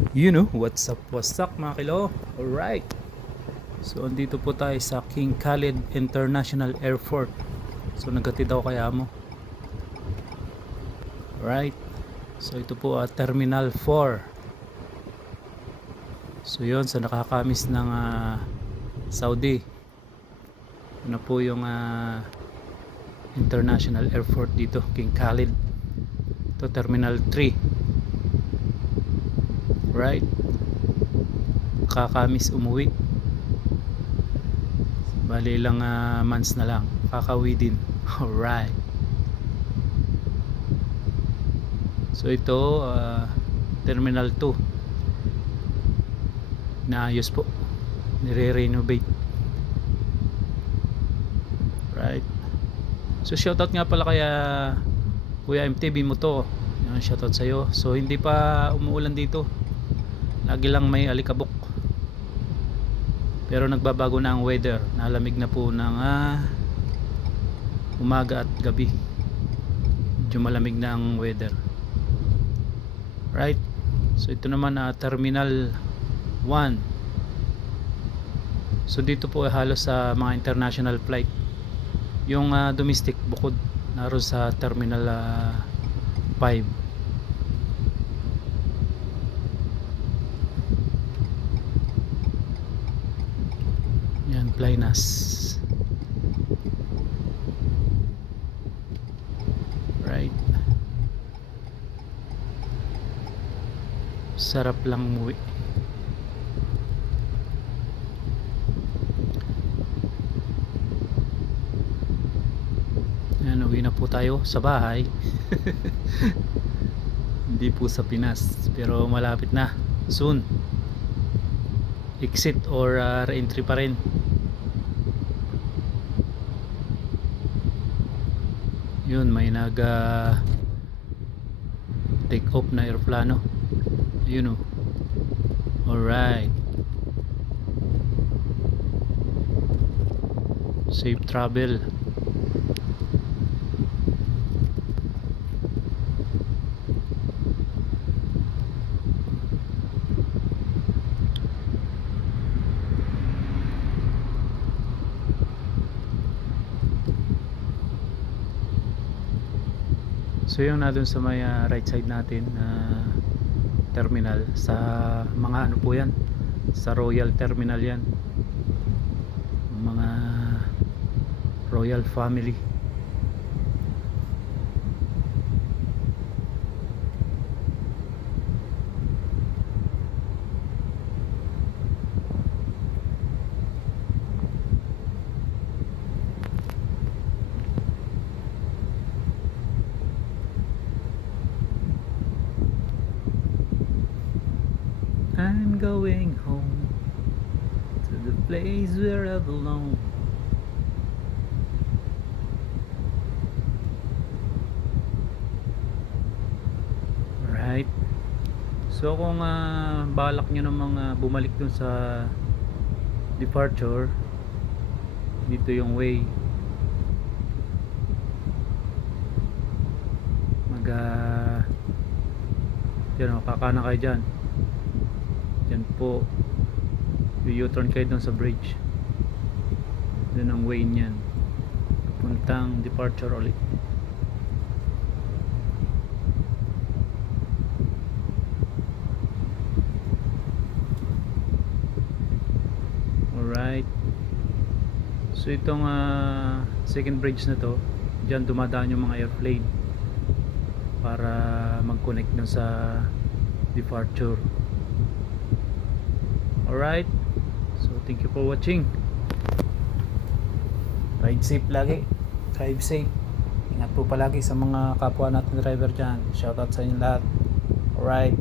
You know, what's up mga kilo? Alright. So, andito po tayo sa King Khalid International Airport. So, nagatid ako kaya mo. Alright. So, ito po Terminal 4. So, yun. So, nakakamis ng Saudi. Ano po yung International Airport dito, King Khalid. Ito, Terminal 3. Right, kakamis umuwi, bali ilang months na lang kakauwi din. Alright, so ito Terminal 2 naayos po, nire-renovate. Right, so shoutout nga pala kaya Kuya MTV mo to, shoutout sa'yo. So hindi pa umuulan dito, lagi lang may alikabok, pero nagbabago na ang weather, nalamig na po ng umaga at gabi, medyo malamig na ang weather. Right, so ito naman Terminal 1. So dito po halos sa mga international flight, yung domestic bukod naroon sa Terminal 5. Playnas. Right, sarap lang umuwi. Yan, uwi na po tayo sa bahay. Hindi po sa Pinas, pero malapit na, soon exit or re-entry pa rin. Yun, may nag take off na aeroplano, yun o. Alright, safe travel. So yung na dun sa may right side natin terminal, sa mga ano po yan, sa Royal Terminal yan, mga Royal Family. I'm going home to the place where I belong. Right, so kung balak nyo namang bumalik dun sa departure, dito yung way, yan, kakana kayo dyan. Yan po, u-turn kayo dun sa bridge, dun ang way niyan, puntang departure ulit. Alright, so itong second bridge na to, dyan dumadaan yung mga airplane para mag-connect dun sa departure. Alright, so thank you for watching. Ride safe lagi, drive safe, ingat po palagi sa mga kapwa natin driver dyan. Shoutout sa inyo lahat. Alright.